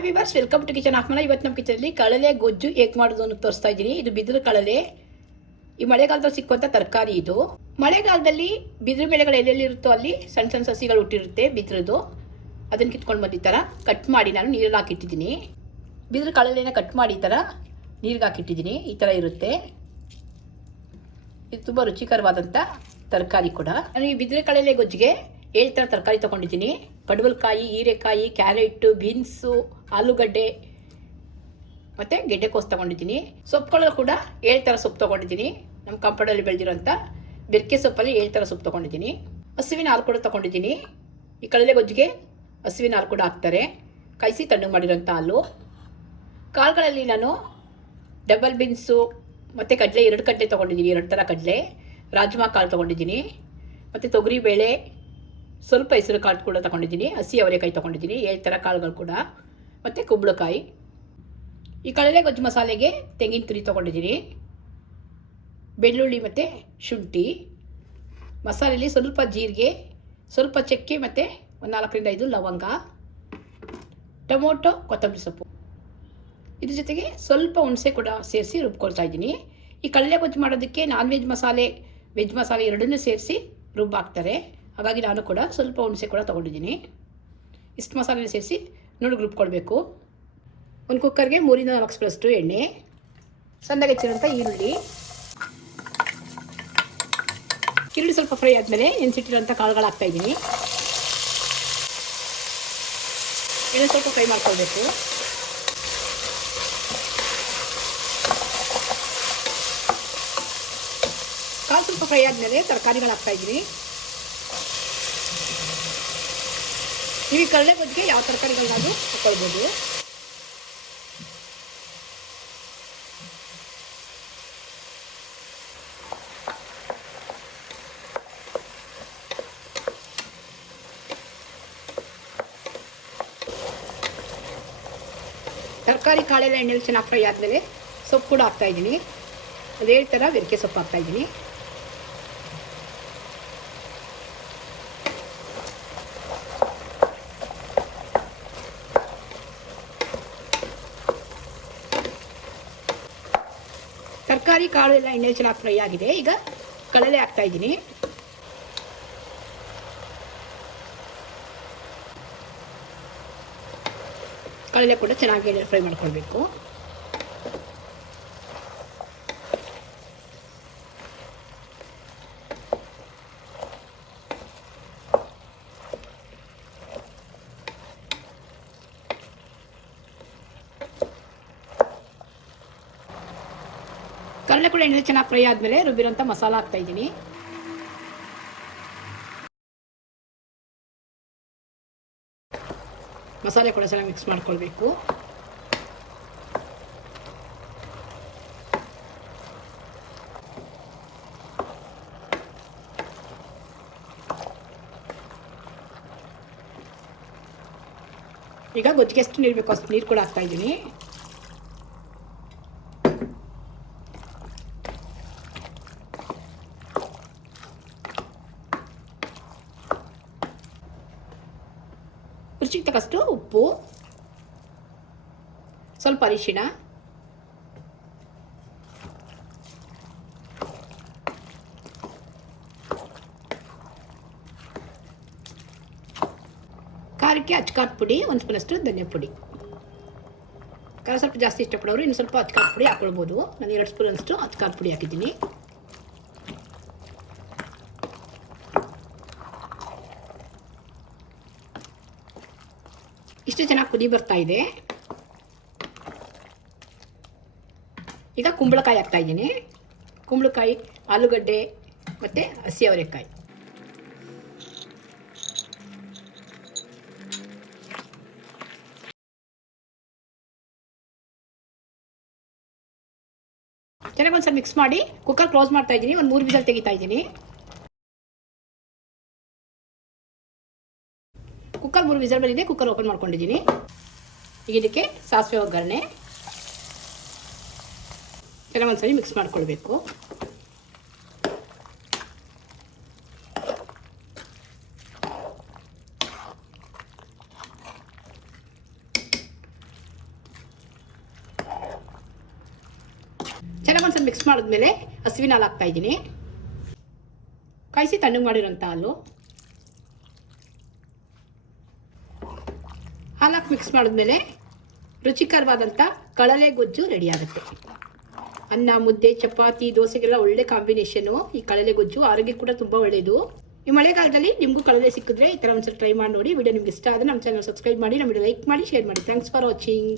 Hi viewers welcome to kitchen ಆಫ್ಮಲ ಇವತ್ತು ನಮ್ಮ ಕಿಚನಲ್ಲಿ ಕಳಲೆ ಗೊಜ್ಜು ಹೇಗೆ ಮಾಡೋದು ಅನ್ನೋದು ತೋರಿಸ್ತಾ ಇದ್ದೀನಿ. ಇದು ಬಿದಿರು ಕಳಲೆ ಈ ಮಳೆಗಾಲದಲ್ಲಿ ಸಿಕ್ಕುವಂಥ ತರಕಾರಿ ಇದು. ಮಳೆಗಾಲದಲ್ಲಿ ಬಿದಿರು ಬೆಳೆಗಳು ಎಲ್ಲೆಲ್ಲಿ ಇರುತ್ತೋ ಅಲ್ಲಿ ಸಣ್ಣ ಸಣ್ಣ ಸಸಿಗಳು ಹುಟ್ಟಿರುತ್ತೆ ಬಿದಿರದು. ಅದನ್ನು ಕಿತ್ಕೊಂಡು ಬಂದು ಈ ಥರ ಕಟ್ ಮಾಡಿ ನಾನು ನೀರಲ್ಲಿ ಹಾಕಿಟ್ಟಿದ್ದೀನಿ. ಬಿದಿರು ಕಳಲೆನ ಕಟ್ ಮಾಡಿ ಈ ಥರ ನೀರಿಗೆ ಹಾಕಿಟ್ಟಿದ್ದೀನಿ. ಈ ಥರ ಇರುತ್ತೆ. ಇದು ತುಂಬ ರುಚಿಕರವಾದಂಥ ತರಕಾರಿ ಕೂಡ. ನಾನು ಈ ಬಿದಿರು ಕಳಲೆ ಗೊಜ್ಜಿಗೆ ಏಳು ಥರ ತರಕಾರಿ ತೊಗೊಂಡಿದ್ದೀನಿ. ಪಡವಲಕಾಯಿ, ಹೀರೆಕಾಯಿ ಕ್ಯಾರೆಟು ಬೀನ್ಸು, ಆಲೂಗಡ್ಡೆ, ಮತ್ತು ಗೆಡ್ಡೆಕೋಸು ತೊಗೊಂಡಿದ್ದೀನಿ. ಸೊಪ್ಪುಗಳಲ್ಲಿ ಕೂಡ ಏಳು ಥರ ಸೊಪ್ಪು ತೊಗೊಂಡಿದ್ದೀನಿ. ನಮ್ಮ ಕಂಪೌಂಡಲ್ಲಿ ಬೆಳೆದಿರೋಂಥ ಬೆರ್ಕೆ ಸೊಪ್ಪಲ್ಲಿ ಏಳು ಥರ ಸೊಪ್ಪು ತೊಗೊಂಡಿದ್ದೀನಿ. ಹಸುವಿನ ಹಾಲು ಕೂಡ ತೊಗೊಂಡಿದ್ದೀನಿ. ಈ ಕಡಲೆ ಗೊಜ್ಜಿಗೆ ಹಸುವಿನ ಹಾಲು ಕೂಡ ಹಾಕ್ತಾರೆ. ಕಾಯಿಸಿ ತಣ್ಣಗೆ ಮಾಡಿರೋಂಥ ಹಾಲು. ಕಾಳುಗಳಲ್ಲಿ ನಾನು ಡಬಲ್ ಬೀನ್ಸು, ಮತ್ತು ಕಡಲೆ ಎರಡು ಕಡಲೆ ತೊಗೊಂಡಿದ್ದೀನಿ. ಎರಡು ಥರ ಕಡಲೆ. ರಾಜ್ಮಾ ಕಾಳು ತೊಗೊಂಡಿದ್ದೀನಿ. ಮತ್ತು ತೊಗರಿಬೇಳೆ ಸ್ವಲ್ಪ ಹೆಸರು ಕಾಳು ಕೂಡ ತೊಗೊಂಡಿದ್ದೀನಿ, ಹಸಿ ಅವರೆಕಾಯಿ ತೊಗೊಂಡಿದ್ದೀನಿ ಏಳು ಥರ ಕಾಳುಗಳು ಕೂಡ. ಮತ್ತು ಕುಂಬಳಕಾಯಿ. ಈ ಕಡಲೆ ಗೊಜ್ಜು ಮಸಾಲೆಗೆ ತೆಂಗಿನ ತುರಿ ತೊಗೊಂಡಿದ್ದೀನಿ. ಬೆಳ್ಳುಳ್ಳಿ ಮತ್ತು ಶುಂಠಿ. ಮಸಾಲೆಯಲ್ಲಿ ಸ್ವಲ್ಪ ಜೀರಿಗೆ, ಸ್ವಲ್ಪ ಚಕ್ಕೆ ಮತ್ತು ಒಂದು ನಾಲ್ಕರಿಂದ ಐದು ಲವಂಗ. ಟೊಮೊಟೊ, ಕೊತ್ತಂಬರಿ ಸೊಪ್ಪು. ಇದ್ರ ಜೊತೆಗೆ ಸ್ವಲ್ಪ ಹುಣಸೆ ಕೂಡ ಸೇರಿಸಿ ರುಬ್ಕೊಳ್ತಾ ಇದ್ದೀನಿ. ಈ ಕಡಲೆ ಗೊಜ್ಜು ಮಾಡೋದಕ್ಕೆ ನಾನ್ ವೆಜ್ ಮಸಾಲೆ ವೆಜ್ ಮಸಾಲೆ ಎರಡನ್ನೂ ಸೇರಿಸಿ ರುಬ್ಬಾಕ್ತಾರೆ. ಹಾಗಾಗಿ ನಾನು ಕೂಡ ಸ್ವಲ್ಪ ಹುಣಸೆ ಕೂಡ ತೊಗೊಂಡಿದ್ದೀನಿ. ಇಷ್ಟು ಮಸಾಲೆ ಸೇರಿಸಿ ನುಣ್ಣಗೆ ರುಬ್ಕೊಳ್ಬೇಕು ಒಂದು ಕುಕ್ಕರ್ಗೆ ಮೂರಿಂದ ನಾಲ್ಕು ಸ್ಪೂನಷ್ಟು ಎಣ್ಣೆ ಸಣ್ಣಗೆ ಹೆಚ್ಚಿರುವಂಥ ಈರುಳ್ಳಿ ಈರುಳ್ಳಿ ಸ್ವಲ್ಪ ಫ್ರೈ ಆದಮೇಲೆ ನೆನೆಸಿಟ್ಟಿರೋಂಥ ಕಾಳುಗಳು ಹಾಕ್ತಾಯಿದ್ದೀನಿ ಎಣ್ಣೆ ಸ್ವಲ್ಪ ಫ್ರೈ ಮಾಡ್ಕೊಳ್ಬೇಕು. ಕಾಳು ಸ್ವಲ್ಪ ಫ್ರೈ ಆದಮೇಲೆ ತರಕಾರಿಗಳು ಹಾಕ್ತಾಯಿದ್ದೀನಿ ಈ ಕಡಲೆ ಬದಿಗೆ ಯಾವ ತರಕಾರಿಗಳನ್ನಾದ್ರೂ ಹಾಕೊಳ್ಬೋದು. ತರಕಾರಿ ಕಾಳೆಲ್ಲ ಎಣ್ಣೆಲಿ ಚೆನ್ನಾಗಿ ಫ್ರೈ ಆದಮೇಲೆ ಸೊಪ್ಪು ಕೂಡ ಹಾಕ್ತಾಯಿದ್ದೀನಿ ಅದೇ ಥರ ಬೆರಕೆ ಸೊಪ್ಪು ಹಾಕ್ತಾಯಿದ್ದೀನಿ ತರಕಾರಿ ಕಾಳು ಎಲ್ಲ ಎಣ್ಣೆ ಚೆನ್ನಾಗಿ ಫ್ರೈ ಆಗಿದೆ. ಈಗ ಕಡಲೆ ಹಾಕ್ತಾ ಇದ್ದೀನಿ. ಕಡಲೆ ಕೂಡ ಚೆನ್ನಾಗಿ ಎಣ್ಣೆ ಫ್ರೈ ಮಾಡ್ಕೊಳ್ಬೇಕು. ಕಡಲೆ ಕೂಡ ಎಣ್ಣೆ ಚೆನ್ನಾಗಿ ಫ್ರೈ ಆದಮೇಲೆ ರುಬ್ಬಿರೋಂಥ ಮಸಾಲ ಹಾಕ್ತಾ ಇದ್ದೀನಿ. ಮಸಾಲೆ ಕೂಡ ಚೆನ್ನಾಗಿ ಮಿಕ್ಸ್ ಮಾಡ್ಕೊಳ್ಬೇಕು. ಈಗ ಗೊಜ್ಜಿಗೆ ಎಷ್ಟು ನೀರು ಬೇಕು ಅಷ್ಟು ನೀರು ಕೂಡ ಹಾಕ್ತಾ ಇದ್ದೀನಿ. ರುಚಿಗೆ ತಕ್ಕಷ್ಟು ಉಪ್ಪು. ಸ್ವಲ್ಪ ಅರಿಶಿಣ. ಖಾರಕ್ಕೆ ಅಚ್ಕಾರದ ಪುಡಿ, ಒಂದು ಸ್ಪೂನಷ್ಟು ಧನಿಯಾ ಪುಡಿ. ಖಾರ ಸ್ವಲ್ಪ ಜಾಸ್ತಿ ಇಷ್ಟಪಡೋರು ಇನ್ನು ಸ್ವಲ್ಪ ಅಚ್ಕಾರದ ಪುಡಿ ಹಾಕ್ಕೊಳ್ಬೋದು ನಾನು ಎರಡು ಸ್ಪೂನಷ್ಟು ಅಚ್ಕಾರದ ಪುಡಿ ಹಾಕಿದ್ದೀನಿ. ಇಷ್ಟು ಚೆನ್ನಾಗಿ ಕುದಿ ಬರ್ತಾ ಇದೆ. ಈಗ ಕುಂಬಳಕಾಯಿ ಹಾಕ್ತಾ ಇದ್ದೀನಿ. ಕುಂಬಳಕಾಯಿ, ಆಲೂಗಡ್ಡೆ ಮತ್ತು ಹಸಿ ಅವರೆಕಾಯಿ. ಚೆನ್ನಾಗಿ ಒಂದ್ಸಲ ಮಿಕ್ಸ್ ಮಾಡಿ ಕುಕ್ಕರ್ ಕ್ಲೋಸ್ ಮಾಡ್ತಾ ಇದ್ದೀನಿ. ಒಂದು ಮೂರು ವಿಸಲ್ ತೆಗಿತಾ ಇದ್ದೀನಿ. ಕುಕ್ಕರ್ ಮೂರು ವಿಸಲ್ ಬಂದಿದೆ ಕುಕ್ಕರ್ ಓಪನ್ ಮಾಡ್ಕೊಂಡಿದ್ದೀನಿ. ಈಗ ಇದಕ್ಕೆ ಸಾಸಿವೆ ಒಗ್ಗರಣೆ. ಚೆನ್ನಾಗಿ ಒಂದ್ಸರಿ ಮಿಕ್ಸ್ ಮಾಡ್ಕೊಳ್ಬೇಕು. ಚೆನ್ನಾಗಿ ಒಂದ್ಸಲ ಮಿಕ್ಸ್ ಮಾಡಿದ್ಮೇಲೆ ಹಸಿವಿನ ಹಾಲು ಹಾಕ್ತಾ ಇದ್ದೀನಿ. ಕಾಯಿಸಿ ತಣ್ಣಗೆ ಮಾಡಿರೋಂಥ ಹಾಲು. ಹಾಕಿ ಮಿಕ್ಸ್ ಮಾಡಿದ್ಮೇಲೆ ರುಚಿಕರವಾದಂಥ ಕಳಲೆ ಗೊಜ್ಜು ರೆಡಿ ಆಗುತ್ತೆ. ಅನ್ನ, ಮುದ್ದೆ, ಚಪಾತಿ, ದೋಸೆಗೆಲ್ಲ ಒಳ್ಳೆ ಕಾಂಬಿನೇಷನು ಈ ಕಳಲೆ ಗೊಜ್ಜು ಆರೋಗ್ಯಕ್ಕೆ ಕೂಡ ತುಂಬ ಒಳ್ಳೆಯದು ಈ ಮಳೆಗಾಲದಲ್ಲಿ ನಿಮಗೂ ಕಳಲೆ ಸಿಕ್ಕಿದ್ರೆ ಈ ಥರ ಒಂದ್ಸಲ ಟ್ರೈ ಮಾಡಿ ನೋಡಿ. ವಿಡಿಯೋ ನಿಮ್ಗೆ ಇಷ್ಟ ಆದರೆ ನಮ್ಮ ಚಾನಲ್ ಸಬ್ಸ್ಕ್ರೈಬ್ ಮಾಡಿ, ನಮ್ಮ ಲೈಕ್ ಮಾಡಿ ಶೇರ್ ಮಾಡಿ. Thanks for watching